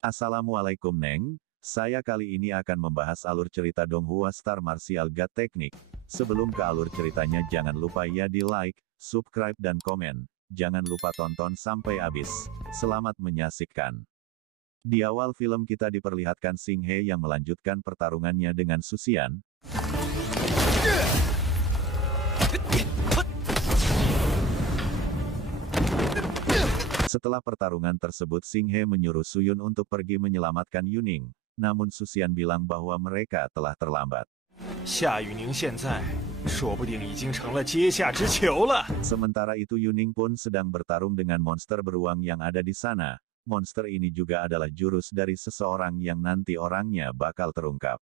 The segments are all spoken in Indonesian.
Assalamualaikum Neng, saya kali ini akan membahas alur cerita Donghua Star Martial God Technique. Sebelum ke alur ceritanya jangan lupa ya di like, subscribe dan komen. Jangan lupa tonton sampai habis. Selamat menyaksikan. Di awal film kita diperlihatkan Xing He yang melanjutkan pertarungannya dengan Su Xian. Setelah pertarungan tersebut Xing He menyuruh Su Yun untuk pergi menyelamatkan Yuning, namun Su Xian bilang bahwa mereka telah terlambat. Sementara itu Yuning pun sedang bertarung dengan monster beruang yang ada di sana. Monster ini juga adalah jurus dari seseorang yang nanti orangnya bakal terungkap.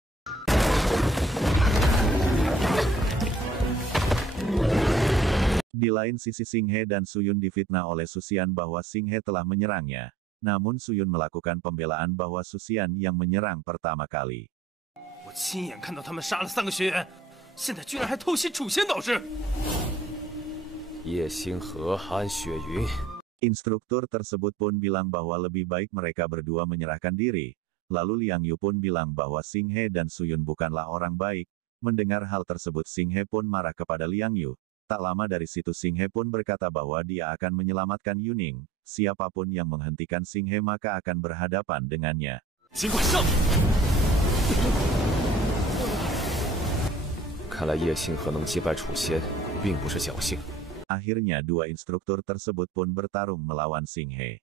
Di lain sisi Xing He dan Su Yun difitnah oleh Su Xian bahwa Xing He telah menyerangnya. Namun Su Yun melakukan pembelaan bahwa Su Xian yang menyerang pertama kali. Instruktur tersebut pun bilang bahwa lebih baik mereka berdua menyerahkan diri. Lalu Liang Yu pun bilang bahwa Xing He dan Su Yun bukanlah orang baik. Mendengar hal tersebut Xing He pun marah kepada Liang Yu. Tak lama dari situ Xing He pun berkata bahwa dia akan menyelamatkan Yuning. Siapapun yang menghentikan Xing He maka akan berhadapan dengannya. Akhirnya dua instruktur tersebut pun bertarung melawan Xing He.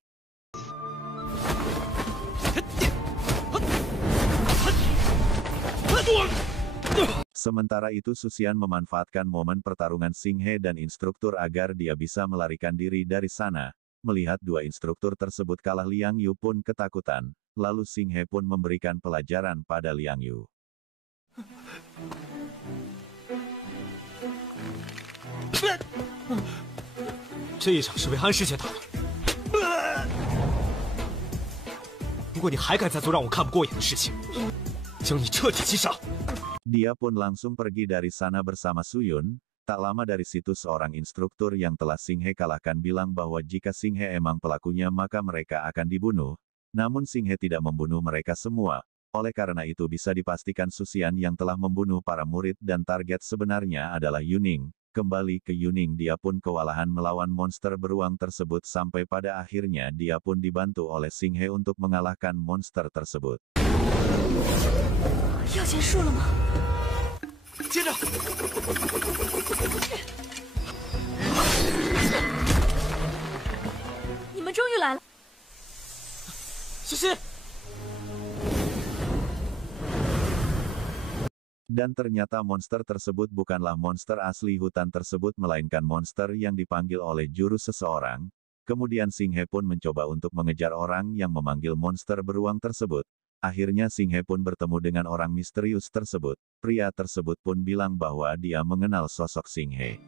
Sementara itu Su Xian memanfaatkan momen pertarungan Xing He dan instruktur agar dia bisa melarikan diri dari sana. Melihat dua instruktur tersebut kalah Liang Yu pun ketakutan. Lalu Xing He pun memberikan pelajaran pada Liang Yu. Dia pun langsung pergi dari sana bersama Su Yun. Tak lama dari situ seorang instruktur yang telah Xing He kalahkan bilang bahwa jika Xing He emang pelakunya maka mereka akan dibunuh. Namun Xing He tidak membunuh mereka semua. Oleh karena itu bisa dipastikan Su Xian yang telah membunuh para murid dan target sebenarnya adalah Yuning. Kembali ke Yuning dia pun kewalahan melawan monster beruang tersebut sampai pada akhirnya dia pun dibantu oleh Xing He untuk mengalahkan monster tersebut. 要结束了吗？接着！你们终于来了！小心！ Dan ternyata monster tersebut bukanlah monster asli hutan tersebut melainkan monster yang dipanggil oleh jurus seseorang. Kemudian Xing He pun mencoba untuk mengejar orang yang memanggil monster beruang tersebut. Akhirnya Xing He pun bertemu dengan orang misterius tersebut. Pria tersebut pun bilang bahwa dia mengenal sosok Xing He.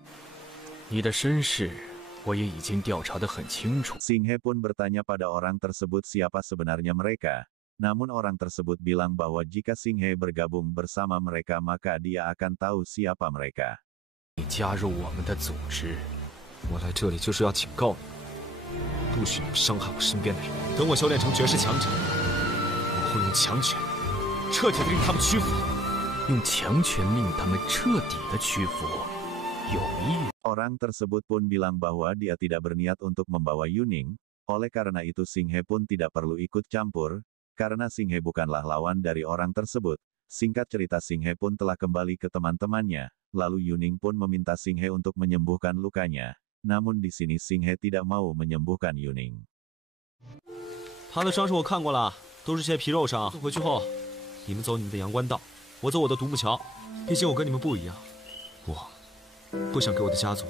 Xing He pun bertanya pada orang tersebut siapa sebenarnya mereka. Namun orang tersebut bilang bahwa jika Xing He bergabung bersama mereka maka dia akan tahu siapa mereka. 你加入我们的组织，我来这里就是要警告你，不许你伤害我身边的人。等我修炼成绝世强者，我会用强权彻底的令他们屈服。用强权令他们彻底的屈服，有意。 Orang tersebut pun bilang bahwa dia tidak berniat untuk membawa Yuning. Oleh karena itu Xing He pun tidak perlu ikut campur. Karena Xing He bukanlah lawan dari orang tersebut. Singkat cerita Xing He pun telah kembali ke teman-temannya. Lalu Yuning pun meminta Xing He untuk menyembuhkan lukanya. Namun di sini Xing He tidak mau menyembuhkan Yuning. 他的伤势我看过了，都是些皮肉伤。回去后，你们走你们的阳关道，我走我的独木桥。毕竟我跟你们不一样，我不想给我的家族。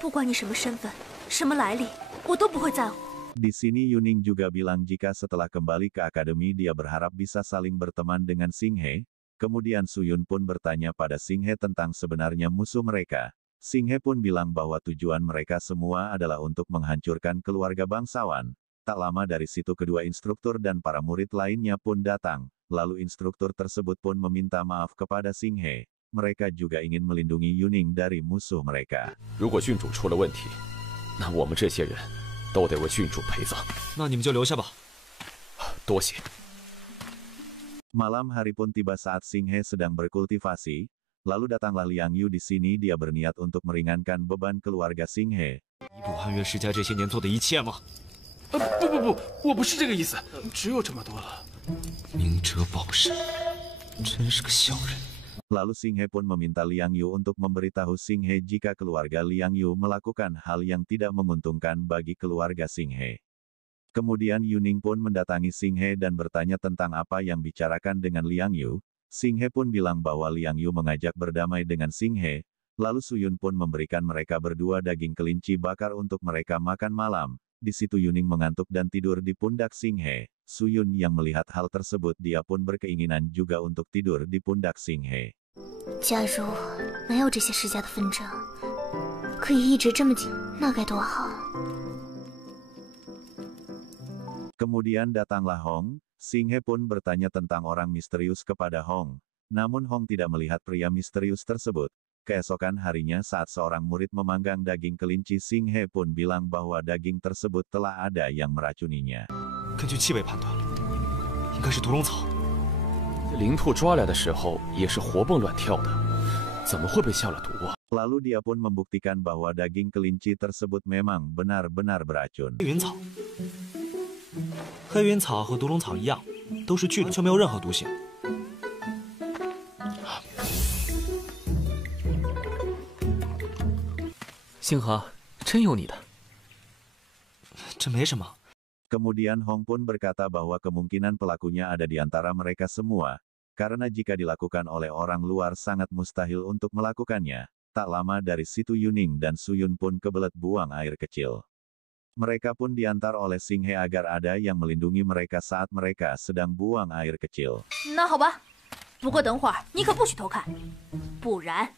不管你什么身份、什么来历，我都不会在乎。 Di sini Yuning juga bilang jika setelah kembali ke akademi dia berharap bisa saling berteman dengan Xing He. Kemudian Su Yun pun bertanya pada Xing He tentang sebenarnya musuh mereka. Xing He pun bilang bahwa tujuan mereka semua adalah untuk menghancurkan keluarga bangsawan. Tak lama dari situ kedua instruktur dan para murid lainnya pun datang. Lalu instruktur tersebut pun meminta maaf kepada Xing He. Mereka juga ingin melindungi Yuning dari musuh mereka. 如果郡主出了问题，那我们这些人 都得为郡主陪葬。那你们就留下吧。多谢。Malam hari pun tiba saat Xing He sedang berkultivasi, lalu datanglah Liang Yu di sini. Dia berniat untuk meringankan beban keluarga Xing He. 弥补汉月世家这些年做的一切吗？不，我不是这个意思，只有这么多了。明哲保身，真是个小人。 Lalu Xing He pun meminta Liang Yu untuk memberitahu Xing He jika keluarga Liang Yu melakukan hal yang tidak menguntungkan bagi keluarga Xing He. Kemudian Yuning pun mendatangi Xing He dan bertanya tentang apa yang bicarakan dengan Liang Yu. Xing He pun bilang bahwa Liang Yu mengajak berdamai dengan Xing He. Lalu Suyun pun memberikan mereka berdua daging kelinci bakar untuk mereka makan malam. Di situ Yuning mengantuk dan tidur di pundak Xing He. Suyun yang melihat hal tersebut dia pun berkeinginan juga untuk tidur di pundak Xing He. 假如没有这些世家的纷争，可以一直这么紧，那该多好。 Kemudian datanglah Hong. Xing He pun bertanya tentang orang misterius kepada Hong. Namun Hong tidak melihat pria misterius tersebut. Keesokan harinya saat seorang murid memanggang daging kelinci, Xing He pun bilang bahwa daging tersebut telah ada yang meracuninya. 根据气味判断，应该是毒龙草。 灵兔抓来的时候也是活蹦乱跳的，怎么会被下了毒啊？ Lalu dia pun membuktikan bahwa daging kelinci tersebut memang benar-benar beracun. 黑云草，黑云草和毒龙草一样，都是剧毒，却没有任何毒性。星河，真有你的。这没什么。 Kemudian Hong pun berkata bahwa kemungkinan pelakunya ada di antara mereka semua, karena jika dilakukan oleh orang luar sangat mustahil untuk melakukannya. Tak lama dari situ Yuning dan Suyun pun kebelet buang air kecil. Mereka pun diantar oleh Xing He agar ada yang melindungi mereka saat mereka sedang buang air kecil. 那好吧，不过等会儿你可不许偷看，不然，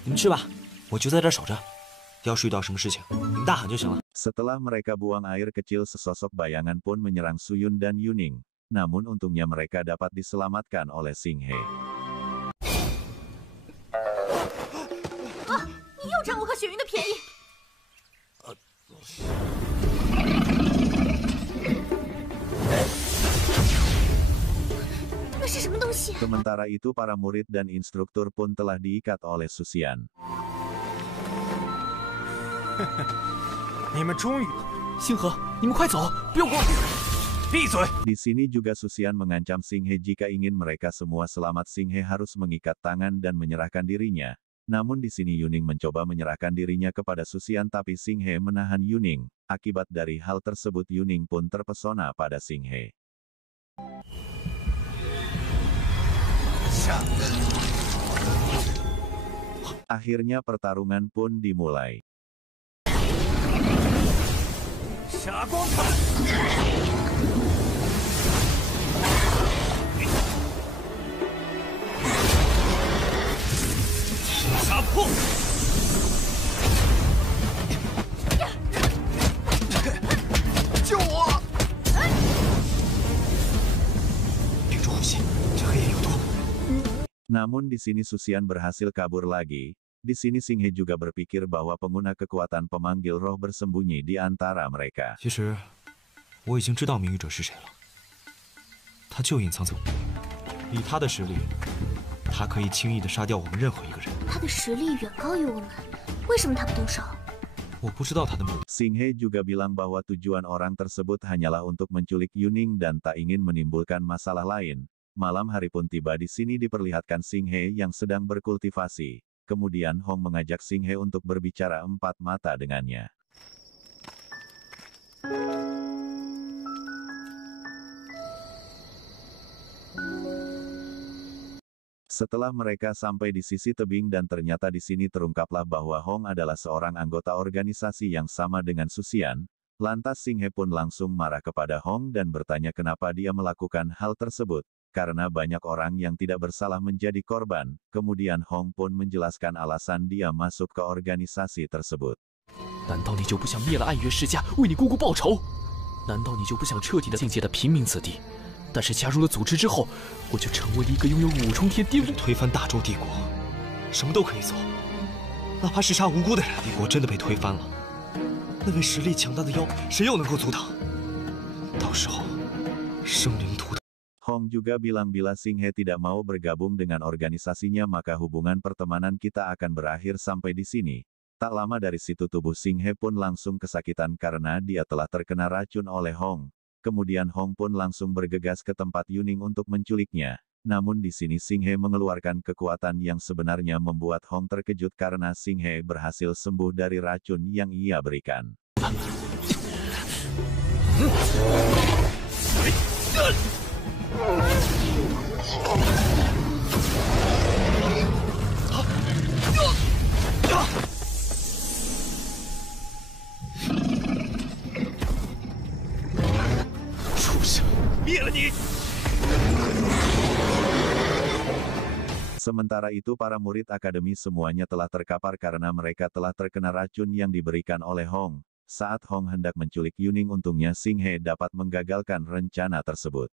你们去吧，我就在这儿守着。 要是遇到什么事情，你们大喊就行了。 Setelah mereka buang air kecil, sesosok bayangan pun menyerang Suyun dan Yuning. Namun untungnya mereka dapat diselamatkan oleh Xing He. 啊！你又占我和雪云的便宜。那是什么东西？ Sementara itu para murid dan instruktur pun telah diikat oleh Susian. 你们终于，星河，你们快走，不用过来！闭嘴！ Di sini juga Susian mengancam Xing He jika ingin mereka semua selamat. Xing He harus mengikat tangan dan menyerahkan dirinya. Namun di sini Yuning mencoba menyerahkan dirinya kepada Susian tapi Xing He menahan Yuning. Akibat dari hal tersebut Yuning pun terpesona pada Xing He. Akhirnya pertarungan pun dimulai. 傻光看！杀破！救我！屏住呼吸，这黑夜有毒。 Namun di sini Susian berhasil kabur lagi. Di sini Xing He juga berpikir bahwa pengguna kekuatan pemanggil roh bersembunyi di antara mereka. 其实，我已经知道明语者是谁了。他就隐藏在我。以他的实力，他可以轻易地杀掉我们任何一个人。他的实力远高于我们，为什么他不动手？我不知道他的目的。 Xing He juga bilang bahwa tujuan orang tersebut hanyalah untuk menculik Yuning dan tak ingin menimbulkan masalah lain. Malam hari pun tiba. Di sini diperlihatkan Xing He yang sedang berkultivasi. Kemudian Hong mengajak Xing He untuk berbicara empat mata dengannya. Setelah mereka sampai di sisi tebing dan ternyata di sini terungkaplah bahwa Hong adalah seorang anggota organisasi yang sama dengan Susian. Lantas Xing He pun langsung marah kepada Hong dan bertanya kenapa dia melakukan hal tersebut. Karena banyak orang yang tidak bersalah menjadi korban. Kemudian Hong pun menjelaskan alasan dia masuk ke organisasi tersebut. 难道你就不想灭了暗月世家，为你姑姑报仇？难道你就不想彻底的境界的平民子弟？但是加入了组织之后，我就成为了一个拥有5重天巅峰，推翻大周帝国，什么都可以做，哪怕是杀无辜的人。帝国真的被推翻了，那位实力强大的妖，谁又能够阻挡？到时候生灵涂炭。 Hong juga bilang bila Xinghe tidak mau bergabung dengan organisasinya maka hubungan pertemanan kita akan berakhir sampai di sini. Tak lama dari situ tubuh Xinghe pun langsung kesakitan karena dia telah terkena racun oleh Hong. Kemudian Hong pun langsung bergegas ke tempat Yuning untuk menculiknya. Namun di sini Xinghe mengeluarkan kekuatan yang sebenarnya membuat Hong terkejut karena Xinghe berhasil sembuh dari racun yang ia berikan. Sementara itu para murid akademi semuanya telah terkapar karena mereka telah terkena racun yang diberikan oleh Hong. Saat Hong hendak menculik Yuning untungnya Xinghe dapat menggagalkan rencana tersebut.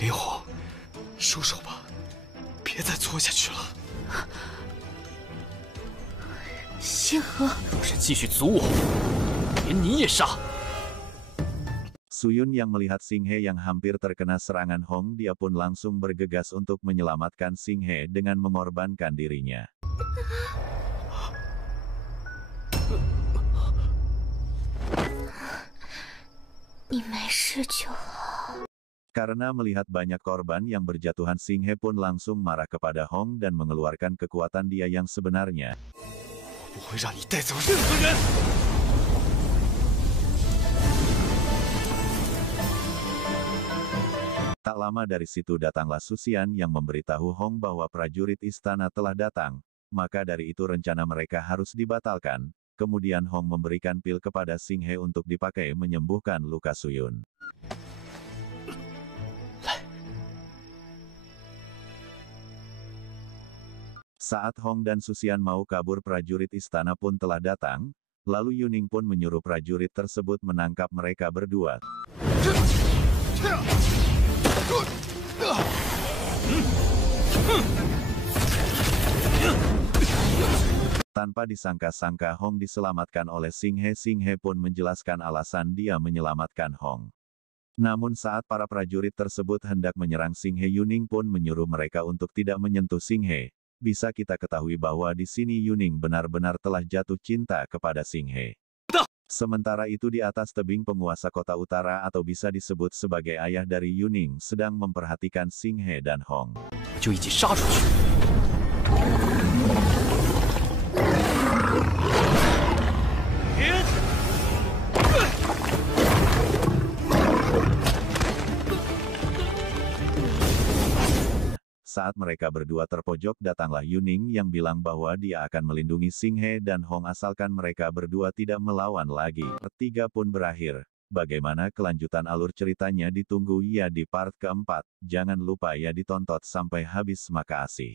林火，收手吧，别再作下去了。星河，要是继续阻我，连你也杀。 Suyun yang melihat Xinghe yang hampir terkena serangan Hong dia pun langsung bergegas untuk menyelamatkan Xinghe dengan mengorbankan dirinya. Karena melihat banyak korban yang berjatuhan Xinghe pun langsung marah kepada Hong dan mengeluarkan kekuatan dia yang sebenarnya. 我不会让你带走任何人。 Tak lama dari situ datanglah Susian yang memberitahu Hong bahwa prajurit istana telah datang, maka dari itu rencana mereka harus dibatalkan. Kemudian Hong memberikan pil kepada Xinghe untuk dipakai menyembuhkan luka Suyun. Saat Hong dan Susian mau kabur prajurit istana pun telah datang, lalu Yuning pun menyuruh prajurit tersebut menangkap mereka berdua. Tanpa disangka-sangka Hong diselamatkan oleh Xinghe. Xinghe pun menjelaskan alasan dia menyelamatkan Hong. Namun saat para prajurit tersebut hendak menyerang Xinghe, Yuning pun menyuruh mereka untuk tidak menyentuh Xinghe. Bisa kita ketahui bahwa di sini Yuning benar-benar telah jatuh cinta kepada Xinghe. Sementara itu di atas tebing penguasa kota utara atau bisa disebut sebagai ayah dari Yuning sedang memperhatikan Xinghe dan Hong. 就一起杀出去。 Saat mereka berdua terpojok datanglah Yuning yang bilang bahwa dia akan melindungi Xinghe dan Hong asalkan mereka berdua tidak melawan lagi. Ketiga pun berakhir. Bagaimana kelanjutan alur ceritanya ditunggu ya di part keempat. Jangan lupa ya ditonton sampai habis. Makasih.